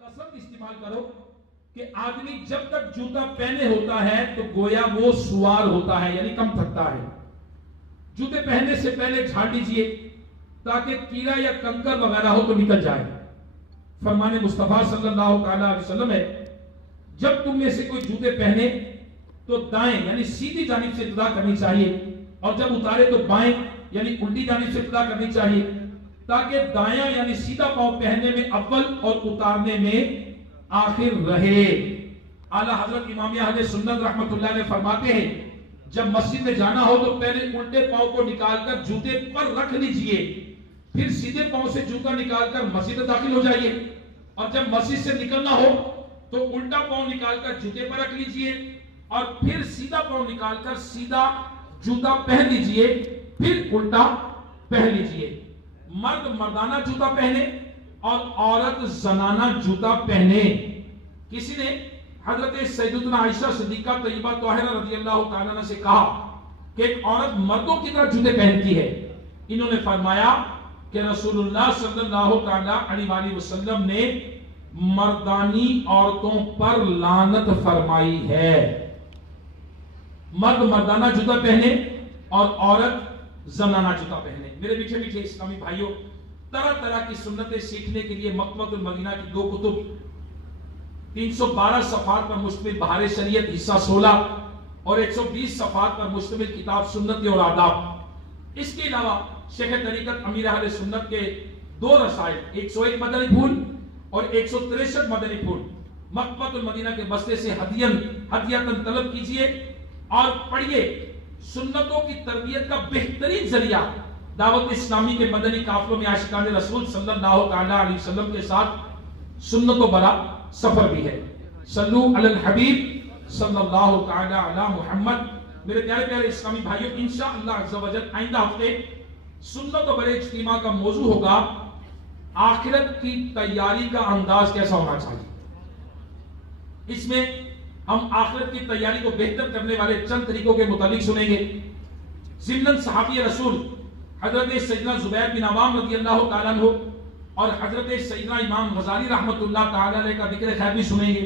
قسم استعمال کرو کہ آدمی جب تک جوتا پہنے ہوتا ہے تو گویا وہ سوار ہوتا ہے، یعنی کم تھکتا ہے. جوتے پہننے سے پہلے جھاڑ لیجئے تاکہ کیڑا یا کنکر وغیرہ ہو تو نکل جائے. فرمان مصطفیٰ صلی اللہ علیہ وسلم ہے جب تم میں سے کوئی جوتے پہنے تو دائیں یعنی سیدھی جانب سے ابتدا کرنی چاہیے، اور جب اتارے تو بائیں یعنی الٹی جانب سے ابتدا کرنی چاہیے، تاکہ دایاں یعنی سیدھا پاؤں پہننے میں اول اور اتارنے میں آخر رہے. اعلیٰ حضرت امام اہل سنت رحمت اللہ علیہ فرماتے ہیں جب مسجد میں جانا ہو تو پہلے الٹے پاؤں کو نکال کر جوتے پر رکھ لیجئے، پھر سیدھے پاؤں سے جوتا نکال کر مسجد میں داخل ہو جائیے، اور جب مسجد سے نکلنا ہو تو الٹا پاؤں نکال کر جوتے پر رکھ لیجئے، اور پھر سیدھا پاؤں نکال کر سیدھا جوتا پہن لیجئے، پھر الٹا پہن لیجئے. مرد مردانہ جوتا پہنے اور عورت زنانہ جوتا پہنے. کسی نے حضرت سیدتنا عائشہ صدیقہ طیبہ طاہرہ رضی اللہ تعالیٰ عنہ سے کہا کہ ایک عورت مردوں کی طرح جوتے پہنتی ہے. انہوں نے فرمایا کہ رسول اللہ صلی اللہ تعالیٰ علیہ وسلم نے مردانی عورتوں پر لعنت فرمائی ہے. مرد مردانہ جوتا پہنے اور عورت زنانہ جوتا پہنے. میرے میٹھے میٹھے اسلامی بھائیوں، طرح طرح کی سنتیں سیکھنے کے لیے مکتبۃ المدینہ کی 2 کتب، 312 صفحات پر مشتمل بہار شریعت حصہ 16 اور 120 صفحات پر مشتمل کتاب سنت اور آداب. اس کے علاوہ شیخ طریقت امیر اہل سنت کے 2 رسائل، 101 مدنی پھول اور 163 مدنی پھول مکتبۃ المدینہ کے بستے سے ہدیۃً طلب کیجئے اور پڑھیے. سنتوں کی تربیت کا بہترین ذریعہ دعوت اسلامی کے مدنی قافلوں میں عاشقان رسول صلی اللہ تعالی علیہ وسلم کے ساتھ سنت و برا سفر بھی ہے. صلو علی الحبیب صلی اللہ تعالی علی محمد. میرے پیارے پیارے اسلامی بھائیوں، انشاءاللہ عز و جل آئندہ ہفتے سنت و برے اجتماع کا موضوع ہوگا آخرت کی تیاری کا انداز کیسا ہونا چاہیے. اس میں ہم آخرت کی تیاری کو بہتر کرنے والے چند طریقوں کے متعلق سنیں گے. ضمن صحابی رسول حضرت سیدنا زبیر بن عوام رضی اللہ تعالیٰ عنہ اور حضرت سیدنا امام غزالی رحمت اللہ تعالیٰ علیہ کا ذکر خیر بھی سنیں گے.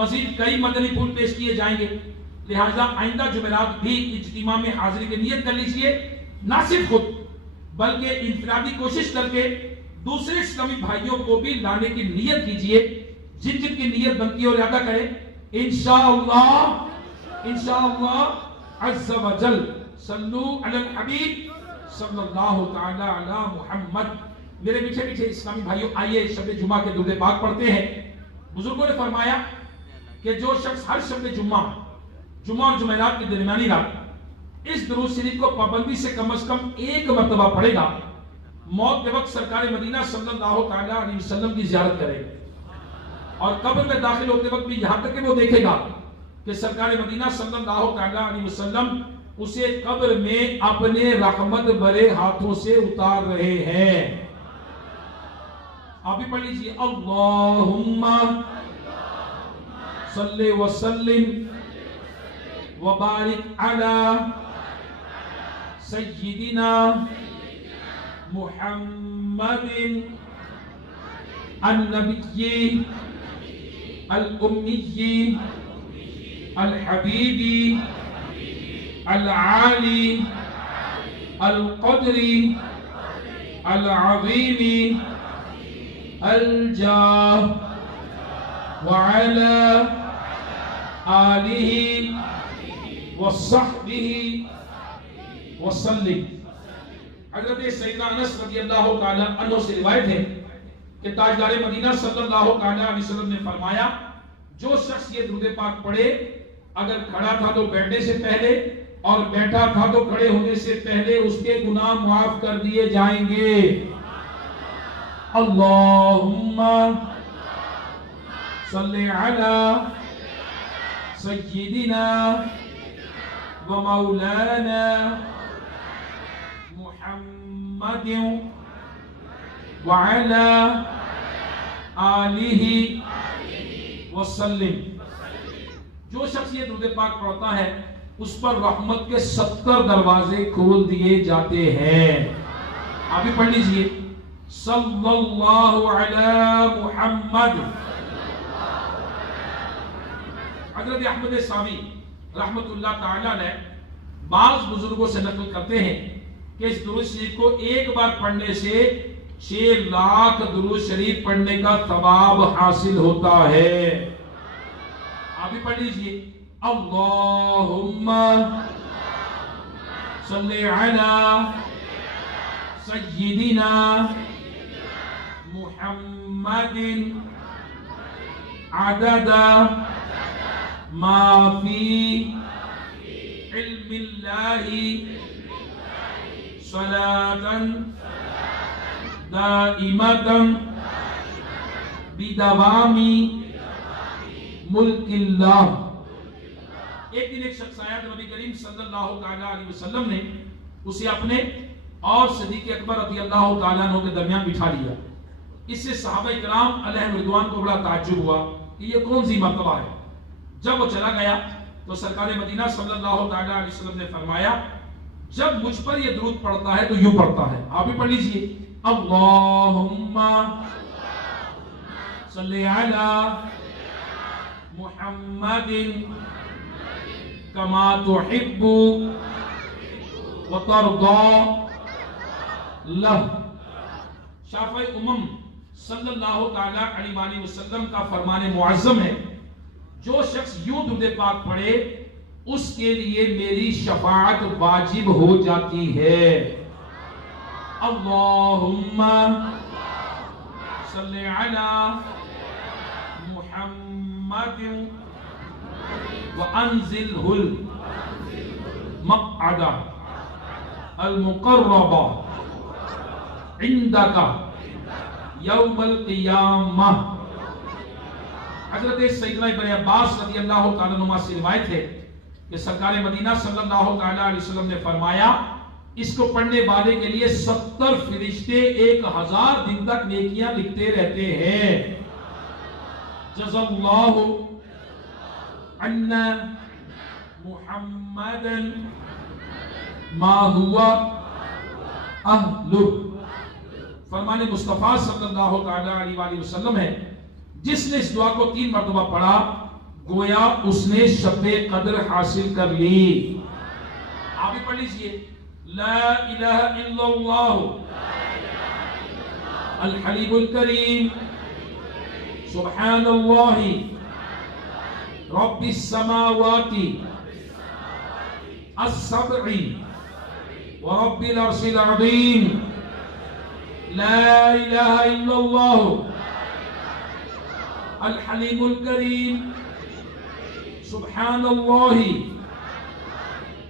مزید کئی مدنی پھول پیش کیے جائیں گے. لہٰذا آئندہ جمعرات بھی اجتماع میں حاضری کی نیت کر لیجئے. نہ صرف خود بلکہ انفرادی کوشش کر کے دوسرے اسلامی بھائیوں کو بھی لانے کی نیت کیجئے. جن جن کی نیت بنتی ہے اور ارادہ کرے انشاءاللہ عز و جل. صلو علی الحبیب صلی اللہ تعالی علی محمد. میرے میٹھے میٹھے اسلامی بھائیوں، آئیے شب جمعہ کے درود پاک پڑھتے ہیں. بزرگوں نے فرمایا کہ جو شخص ہر شب جمعہ اور جمعرات کی درمیانی رات اس درود شریف کو پابندی سے کم از کم 1 مرتبہ پڑھے گا، موت کے وقت سرکار مدینہ صلی اللہ تعالی علیہ وسلم کی زیارت کرے گا، اور قبر میں داخل ہوتے وقت بھی یہاں تک کہ وہ دیکھے گا کہ سرکار مدینہ صلی اللہ تعالی علیہ وسلم اسے قبر میں اپنے رحمت بھرے ہاتھوں سے اتار رہے ہیں. آپ بھی پڑھ لیجئے اللہم صلی وسلم وبارک علی سیدنا محمد النبی الأمی الحبیبی العالی القدری العظیم الجاہ وعلى آلہ وصحبہ وسلم. حضرت سیدنا انس رضی اللہ تعالیٰ عنہ سے روایت ہے کہ تاجدار مدینہ صلی اللہ تعالیٰ علیہ وسلم نے فرمایا جو شخص یہ درود پاک پڑھے اگر کھڑا تھا تو بیٹھنے سے پہلے اور بیٹھا تھا تو کھڑے ہونے سے پہلے اس کے گناہ معاف کر دیے جائیں گے. اللہم صلی علی سیدنا و مولانا محمد وعلی آلہ وسلم. جو شخص یہ درود پاک پڑھتا ہے اس پر رحمت کے 70 دروازے کھول دیے جاتے ہیں. آپ بھی پڑھ لیجئے صلی اللہ علی محمد. حضرت احمد سامی رحمت اللہ تعالی علیہ بعض بزرگوں سے نقل کرتے ہیں کہ اس درود شریف کو ایک بار پڑھنے سے 6 لاکھ درود شریف پڑھنے کا ثواب حاصل ہوتا ہے. آپ بھی پڑھ لیجئے. اللہم صلی علی سیدنا محمد عدد ما فی علم اللہ صلاة دائمة بدوام ملک اللہ. ایک دن ایک شخص آیا تو نبی کریم صلی اللہ علیہ وسلم نے اسے اپنے اور صدیق اکبر رضی اللہ تعالیٰ عنہ کے درمیان بٹھا لیا. اس سے صحابہ کرام علیہ رضوان کو بڑا تعجب ہوا کہ یہ کون سی مرتبہ ہے. جب وہ چلا گیا تو سرکار مدینہ صلی اللہ علیہ وسلم نے فرمایا جب مجھ پر یہ درود پڑھتا ہے تو یوں پڑھتا ہے. آپ بھی پڑھ لیجئے. اللہم صلی علی محمد کما تحب وترضى لہ. شافعی امم صلی اللہ تعالی علیہ وآلہ وسلم کا فرمان معظم ہے جو شخص یوں درود پاک پڑھے اس کے لیے میری شفاعت واجب ہو جاتی ہے. اللہم صلی علی محمد وانزلہ المقعد المقرب عندک یوم القیامہ. حضرت سیدنا ابن عباس رضی اللہ تعالیٰ عنہ سے روایت ہے کہ سرکار مدینہ صلی اللہ علیہ وسلم نے فرمایا اس کو پڑھنے والے کے لیے 70 فرشتے 1000 دن تک نیکیاں لکھتے رہتے ہیں. جزا اللہ عنا محمدا ما ہوا اہلہ. فرمان مصطفیٰ صلی اللہ علیہ وآلہ وسلم ہے جس نے اس دعا کو 3 مرتبہ پڑھا گویا اس نے شب قدر حاصل کر لی. آپ بھی پڑھ لیجئے. لا الہ الا اللہ الحلیم الکریم سبحان اللہ رب السماوات السبع ورب العرش العظیم. لا الہ الا اللہ الحلیم الکریم سبحان اللہ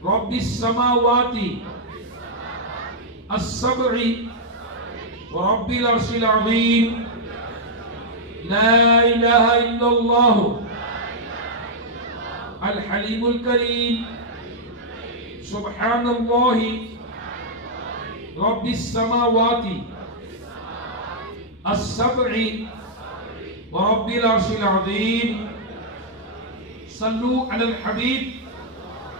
رب السماوات السبع ورب العرش العظیم. لا الہ الا اللہ الحلیم الکریم سبحان اللہ رب السماوات السبع ورب العرش العظیم. صلو علی الحبیب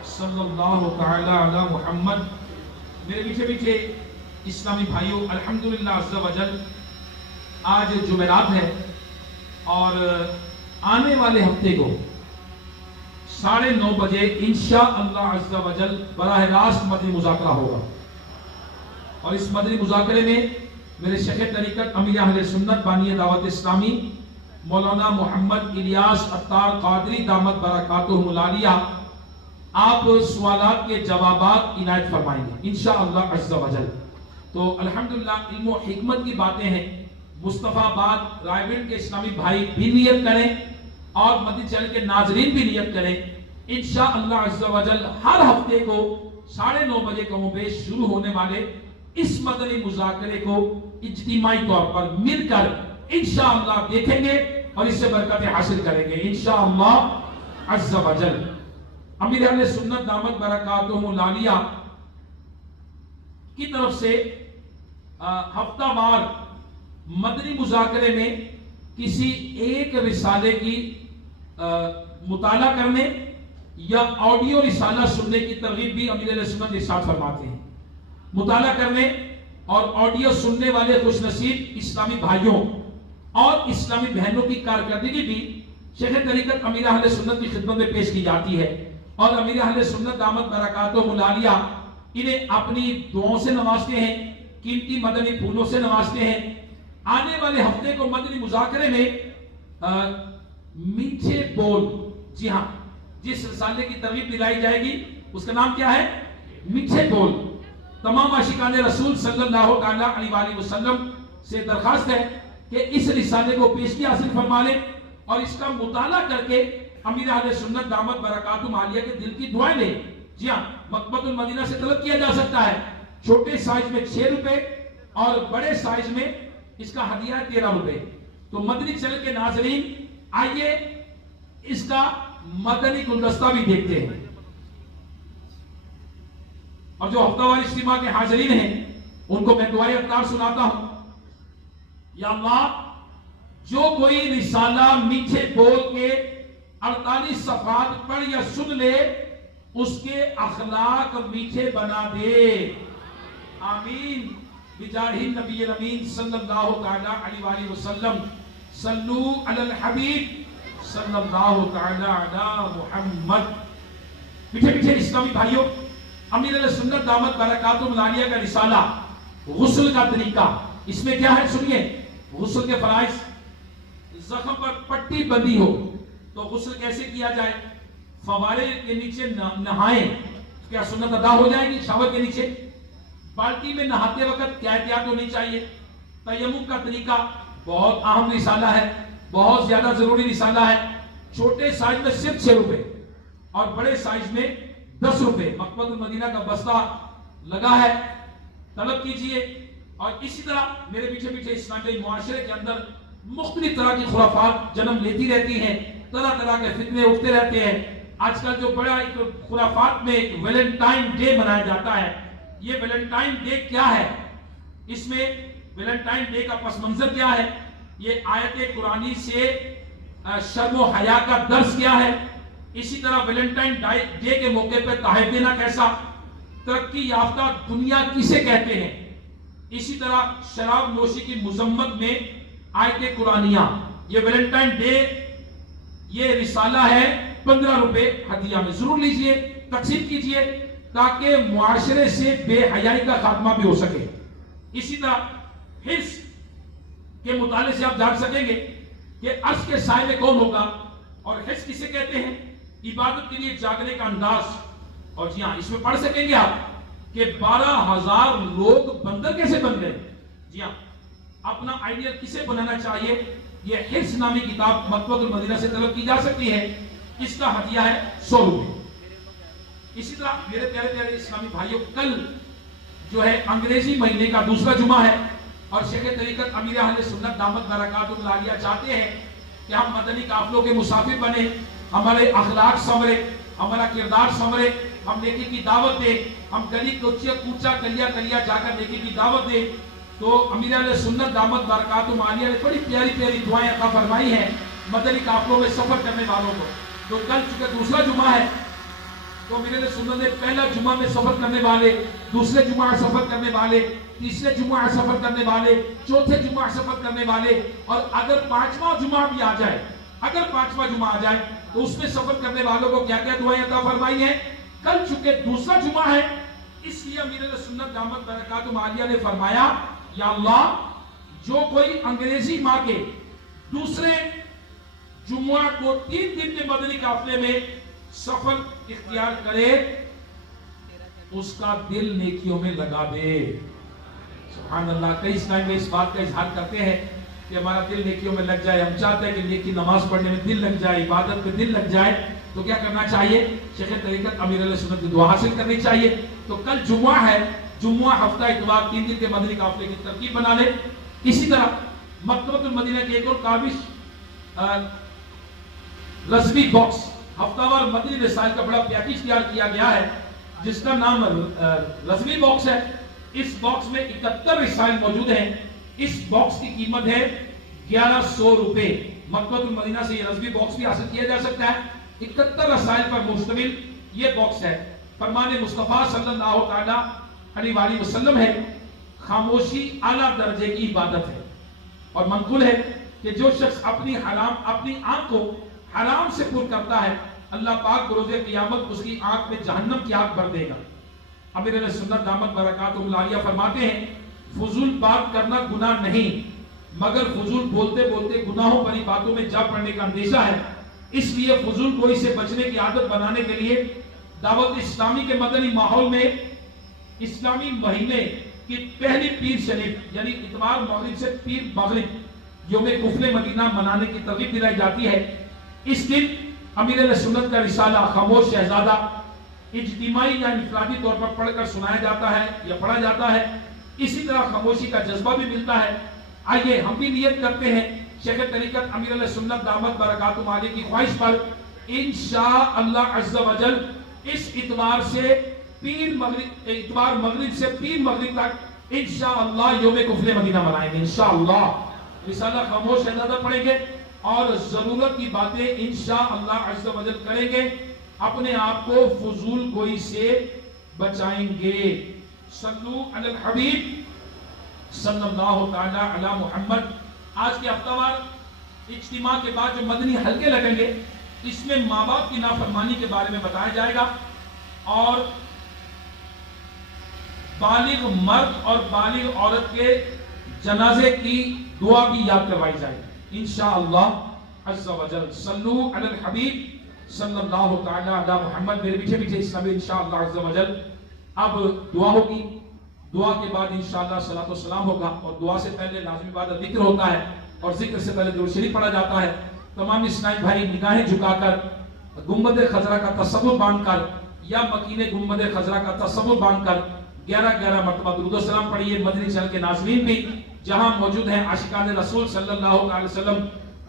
صلی اللہ تعالی علی محمد. میرے پیچھے پیچھے اسلامی بھائیوں الحمدللہ عز و جل آج جمعرات ہے اور آنے والے ہفتے کو 9:30 بجے انشاءاللہ عز و جل براہ راست مدنی مذاکرہ ہوگا. اور اس مدنی مذاکرے میں میرے شیخ طریقت امیر اہل سنت بانی دعوت اسلامی مولانا محمد الیاس عطار قادری دامت برکاتہم العالیہ آپ سوالات کے جوابات عنایت فرمائیں گے انشاءاللہ عز و جل. تو الحمدللہ علم و حکمت کی باتیں ہیں. مصطفیٰ آباد رائیوینڈ کے اسلامی بھائی بھی نیت کریں اور مدنی چینل کے ناظرین بھی نیت کریں. انشاءاللہ عز و جل ہر ہفتے کو 9:30 بجے کم و بیش شروع ہونے والے اس مدنی مذاکرے کو اجتماعی طور پر مل کر انشاءاللہ دیکھیں گے اور اس سے برکتیں حاصل کریں گے انشاءاللہ عز و جل. امیر اہل سنت دامت برکاتہم العالیہ کی طرف سے ہفتہ وار مدنی مذاکرے میں کسی ایک رسالے کی مطالعہ کرنے یا آڈیو رسالہ سننے کی ترغیب بھی امیر اہل سنت ارشاد فرماتے ہیں. مطالعہ کرنے اور آڈیو سننے والے خوش نصیب اسلامی بھائیوں اور اسلامی بہنوں کی کارکردگی بھی شیخ طریقت امیر اہل سنت کی خدمت میں پیش کی جاتی ہے، اور امیر اہل سنت دامت برکاتہ ملالیہ انہیں اپنی دعاؤں سے نوازتے ہیں، قیمتی مدنی پھولوں سے نوازتے ہیں۔ آنے والے ہفتے کو مدنی مذاکرے میں میٹھے بول، جی ہاں، جس رسالے کی ترغیب دلائی جائے گی اس کا نام کیا ہے؟ میٹھے بول۔ تمام عاشقان رسول صلی اللہ تعالیٰ علیہ وآلہ وسلم سے درخواست ہے کہ اس رسالے کو پیشگی حاصل فرما لیں اور اس کا مطالعہ کر کے امیر اہل سنت دامت برکاتہم عالیہ کے دل کی دعائیں لیں۔ جی ہاں، مکتبۃ المدینہ سے طلب کیا جا سکتا ہے، چھوٹے سائز میں 6 روپے اور بڑے سائز میں اس کا ہدیہ 13 روپے۔ تو مدنی چینل کے ناظرین آئیے اس کا مدنی گلدستہ بھی دیکھتے ہیں، اور جو ہفتہ وار اجتماع کے حاضرین ہیں ان کو میں دعائے اتار سناتا ہوں۔ یا اللہ، جو کوئی رسالہ میٹھے بول کے 48 صفحات پڑھ یا سن لے اس کے اخلاق میٹھے بنا دے، آمین بجاہ النبی الامین صلی اللہ تعالی علیہ وآلہ وسلم۔ صلو علی الحبیب صلی اللہ تعالی علی محمد۔ میٹھے میٹھے اسلامی بھائیوں، امیر اہل سنت دامت برکاتہم العالیہ کا رسالہ غسل کا طریقہ، اس میں کیا ہے سنیے۔ غسل کے فرائض، زخم پر پٹی بندی ہو تو غسل کیسے کیا جائے، فوارے کے نیچے نہائیں، کیا سنت ادا ہو جائے گی شاور کے نیچے، بالٹی میں نہاتے وقت کیا احتیاط ہونی چاہیے، تیمم کا طریقہ بہت اہم رسالہ ہے، بہت زیادہ ضروری رسالہ ہے، چھوٹے سائز میں صرف 6 روپے اور بڑے سائز میں 10 روپے مکتبۃ المدینہ کا بستہ لگا ہے، طلب کیجئے۔ اور اسی طرح میرے پیچھے پیچھے اسلامی معاشرے کے اندر مختلف طرح کی خرافات جنم لیتی رہتی ہیں، طرح طرح کے فتنے اٹھتے رہتے ہیں۔ آج کل جو بڑا ایک خرافات میں ایک ویلنٹائن ڈے منایا جاتا ہے، یہ ویلنٹائن ڈے کیا ہے، اس میں ویلنٹائن ڈے کا پس منظر کیا ہے، یہ آیت قرآنی سے شرم و حیا کا درس کیا ہے، اسی طرح ویلنٹائن ڈے کے موقع پر تحائف دینا کیسا، ترقی یافتہ دنیا کسے کہتے ہیں، اسی طرح شراب نوشی کی مذمت میں آیت قرآنیہ۔ یہ ویلنٹائن ڈے یہ رسالہ ہے 15 روپے ہدیہ میں ضرور لیجئے، تقسیم کیجئے تاکہ معاشرے سے بے حیائی کا خاتمہ بھی ہو سکے۔ اسی طرح حرص کے مطالعے سے آپ جان سکیں گے کہ عرش کے سائے میں کون ہوگا، اور حرص کسے کہتے ہیں، عبادت کے لیے جاگنے کا انداز۔ اور جی ہاں، اس میں پڑھ سکیں گے آپ کہ 12,000 لوگ بندر کیسے بن گئے۔ جی ہاں، اپنا آئیڈیل کسے بنانا چاہیے، یہ حرص نامی کتاب مکتبۃ المدینہ سے طلب کی جا سکتی ہے، اس کا ہدیہ ہے 100 روپے۔ اسی طرح میرے پیارے پیارے اسلامی بھائیوں، کل جو ہے انگریزی مہینے کا دوسرا جمعہ ہے، اور شیخ طریقت امیر اہل سنت دامت برکاتہم العالیہ چاہتے ہیں کہ ہم مدنی قافلوں کے مسافر بنیں، ہمارے اخلاق سنورے، ہمارا کردار سنورے، ہم نیکی کی دعوت دیں، ہم گلی کوچا کلیا جا کر نیکی کی دعوت دیں۔ تو امیر اہل سنت دامت برکاتہم العالیہ نے بڑی پیاری پیاری دعائیں عطا فرمائی ہیں مدنی قافلوں میں سفر کرنے والوں کو۔ تو کل چونکہ دوسرا جمعہ ہے تو امیر اہل سنت نے پہلا جمعہ میں سفر کرنے والے، دوسرے جمعہ سفر کرنے والے، تیسرے جمعہ سفر کرنے والے، چوتھے جمعہ سفر کرنے والے، اور اگر 5واں جمعہ بھی آ جائے، تو اس میں سفر کرنے والوں کو کیا کیا دعائیں عطا فرمائی ہیں۔ کل چونکہ دوسرا جمعہ ہے اس لیے امیر اہل سنت دامت برکاتہم العالیہ نے فرمایا، یا اللہ، جو کوئی انگریزی ماہ کے دوسرے جمعہ کو 3 دن کے مدنی قافلے میں سفر اختیار کرے اس کا دل نیکیوں میں لگا دے۔ سبحان اللہ، کئی اسلامی میں اس بات کا اظہار کرتے ہیں کہ ہمارا دل نیکیوں میں لگ جائے، ہم چاہتے ہیں کہ نیکی نماز پڑھنے میں دل لگ جائے، عبادت میں دل لگ جائے، تو کیا کرنا چاہیے، شیخ طریقت امیر اہل سنت کی دعا حاصل کرنی چاہیے۔ تو کل جمعہ ہے، جمعہ ہفتہ اتوار 3 دن کے مدنی قافلے کی ترتیب بنا لے۔ اسی طرح مکتبۃ المدینہ کی ایک اور کاوش، رسمی باکس، ہفتہ وار مدنی رسائل کا بڑا پیکیج تیار کیا گیا ہے جس کا نام رسمی باکس ہے۔ اس باکس میں 71 رسائل موجود ہیں۔ اس باکس کی قیمت ہے 1100 روپے۔ مکتبۃ المدینہ سے یہ رسمی باکس بھی حاصل کیا جا سکتا ہے۔ 71 رسائل پر مشتمل یہ باکس ہے۔ فرمان مصطفیٰ صلی اللہ تعالی علیہ وآلہ وسلم ہے، خاموشی اعلیٰ درجے کی عبادت ہے، اور منقول ہے کہ جو شخص اپنی آنکھ کو حرام سے پر کرتا ہے اللہ پاک بروز قیامت اس کی آنکھ میں جہنم کی آگ بھر دے گا۔ امیر علیہ سنت دامت برکاتہ العالیہ فرماتے ہیں فضول بات کرنا گناہ نہیں، مگر فضول بولتے بولتے گناہوں بری باتوں میں جا پڑنے کا اندیشہ ہے۔ اس لیے فضول گوئی سے بچنے کی عادت بنانے کے لیے دعوت اسلامی کے مدنی ماحول میں اسلامی مہینے کی پہلی پیر شریف یعنی اتوار مغرب سے پیر مغرب یوم کفل مدینہ منانے کی ترغیب دلائی جاتی ہے۔ اس دن امیر علیہ سنت کا رسالہ خاموش شہزادہ اجتماعی یا انفرادی طور پر پڑھ کر سنایا جاتا ہے یا پڑھا جاتا ہے، اسی طرح خاموشی کا جذبہ بھی ملتا ہے۔ آئیے ہم بھی نیت کرتے ہیں شیخ طریقت امیر علیہ سنت دامت برکاتہ عالیہ کی خواہش پر انشاءاللہ عز و جل اس اتوار مغرب سے پیر مغرب تک انشاءاللہ یوم کفل مدینہ منائیں گے۔ انشاءاللہ رسالہ خاموش شہزادہ پڑھیں گے اور ضرورت کی باتیں انشاءاللہ عز و جل کریں گے، اپنے آپ کو فضول گوئی سے بچائیں گے۔ صلو علی الحبیب صلی اللہ تعالی علی محمد۔ آج کے ہفتہ وار اجتماع کے بعد جو مدنی حلقے لگیں گے اس میں ماں باپ کی نافرمانی کے بارے میں بتایا جائے گا، اور بالغ مرد اور بالغ عورت کے جنازے کی دعا بھی یاد کروائی جائے گی انشاءاللہ عز و جل۔ صلو علی الحبیب صلی اللہ تعالی علی محمد۔ میرے پیچھے پیچھے اسلامی انشاءاللہ عز و جل اب دعا ہوگی، دعا کے بعد انشاءاللہ صلاۃ و سلام ہوگا، اور دعا سے پہلے لازمی بات ذکر ہوتا ہے، اور ذکر سے پہلے درود شریف پڑھا جاتا ہے۔ تمام اسلامی بھائی نگاہیں جھکا کر گنبد خضرا کا تصور باندھ کر یا مکین گنبد خضرا کا تصور باندھ کر 11 مرتبہ درود و سلام پڑھیے۔ مدنی چینل کے ناظرین بھی جہاں موجود ہیں عاشقان رسول صلی اللہ علیہ وسلم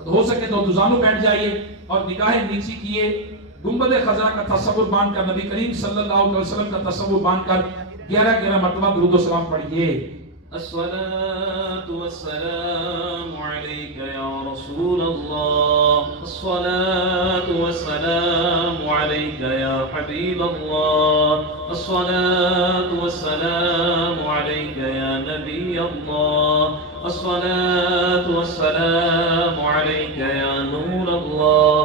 ہو سکے تو دوزانوں بیٹھ جائیے اور نگاہیں نیچی کیے، گنبد خضرا کا تصور باندھ کر نبی کریم صلی اللہ علیہ وسلم کا تصور باندھ کر 11 مرتبہ درود و سلام پڑھیے۔ الصلاة والسلام عليك يا رسول الله، الصلاة والسلام عليك يا حبيب الله، الصلاة والسلام عليك يا نبي الله، الصلاة والسلام عليك يا نور الله،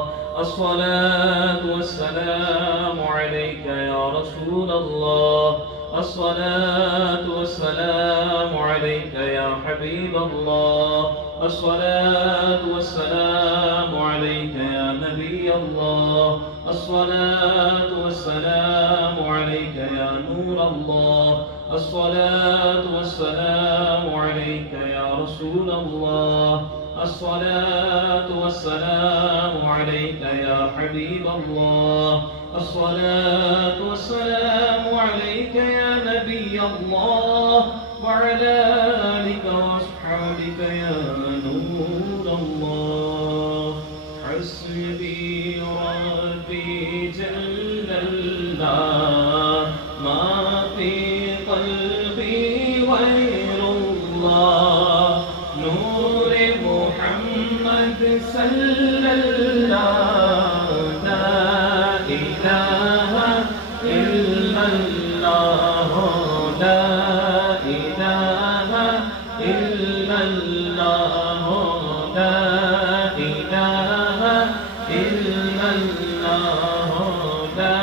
الصلاة والسلام عليك يا رسول الله، الصلاة والسلام عليك يا حبيب الله، الصلاة والسلام عليك يا نبي الله، الصلاة والسلام عليك يا نور الله، الصلاة والسلام عليك يا رسول الله، الصلاة والسلام عليك يا حبيب الله، الصلاة والسلام عليك يا نبي الله، وعلى آلك وأصحابك يا نور الله، حسبي ربي جل الله، ما في قلبي غير الله، نور محمد صلى الله، لا إله إلا الله، لا إله إلا الله، لا إله إلا الله، لا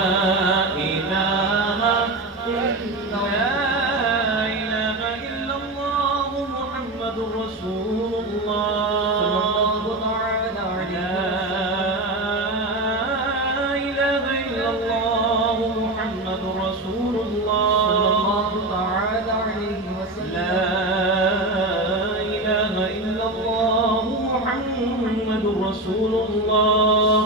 إله إلا الله، محمد رسول الله، لا إله إلا الله، محمد رسول الله، لا إله إلا الله، محمد رسول الله،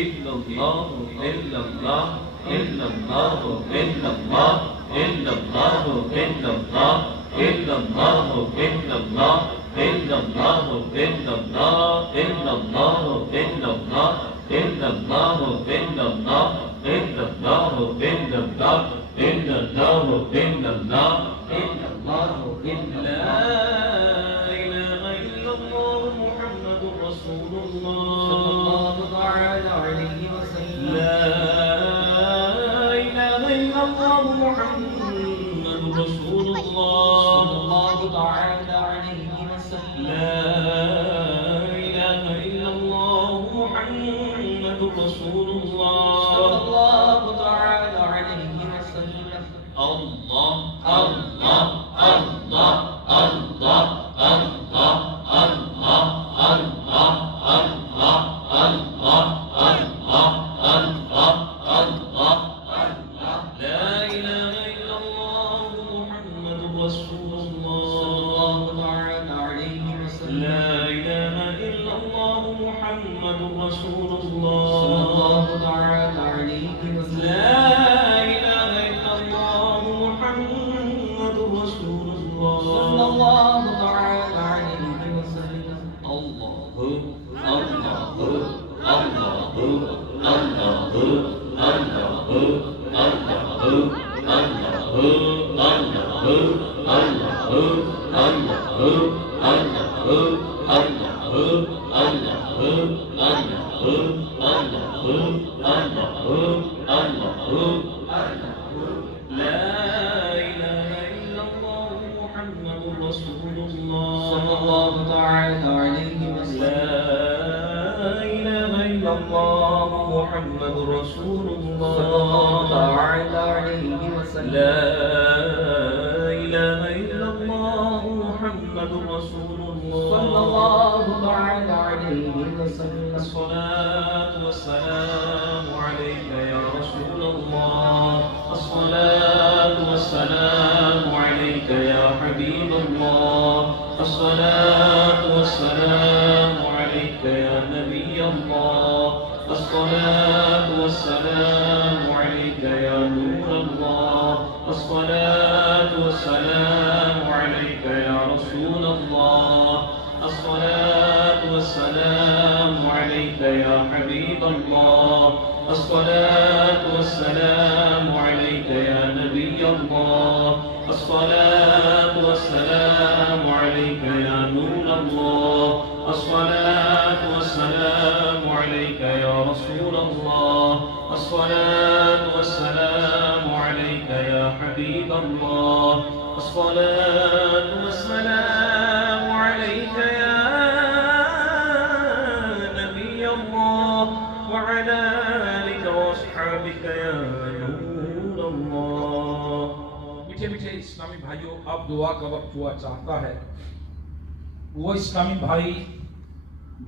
إلا الله إلا الله إلا الله إلا الله إلا الله إلا الله إلا الله إلا الله إلا الله إلا الله إلا الله إلا الله إلا الله إلا الله إلا الله إلا الله إلا الله إلا الله إلا الله إلا لا إله إلا الله، محمد رسول الله، لا إله إلا الله، محمد وسلم لا إله إلا الله محمد رسول الله صلى الله تعالى عليه وسلم الله الله الله الله الله الله الله الله الله الله الله الله لا إله إلا الله محمد رسول الله صلى الله تعالى عليه وسلم لا إله إلا الله محمد رسول الله صلى الله تعالى عليه وسلم لا إله إلا الله محمد رسول الله صلى الله تعالى عليه وسلم الله الله الله لا إله إلا الله محمد رسول الله صلى الله تعالى عليه وسلم لا إله إلا الله محمد رسول الله صلى الله تعالى عليه وسلم لا إله إلا الله محمد رسول الله صلى الله تعالى عليه وسلم الصلاة والسلام عليك يا رسول الله الصلاة والسلام عليك يا حبيب الله الصلاة والسلام عليك يا نبي الله الصلاة والسلام عليك يا نور الله الصلاة والسلام عليك يا رسول الله الصلاة والسلام عليك يا حبيب الله الصلاة والسلام عليك يا نبي الله الصلاة والسلام عليك يا نور الله الصلاة والسلام عليك يا رسول الله الصلاة والسلام عليك يا حبيب الله الصلاة والسلام عليك يا نبي الله وعلى آلك وأصحابك يا نور الله. میٹھے میٹھے اسلامی بھائیوں، اب دعا کا وقت ہوا چاہتا ہے. وہ اسلامی بھائی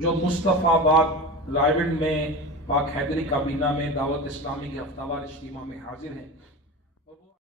جو مصطفیٰ آباد رائیونڈ میں پاک حیدری کابینہ میں دعوت اسلامی کے ہفتہ وار اجتماع میں حاضر ہیں،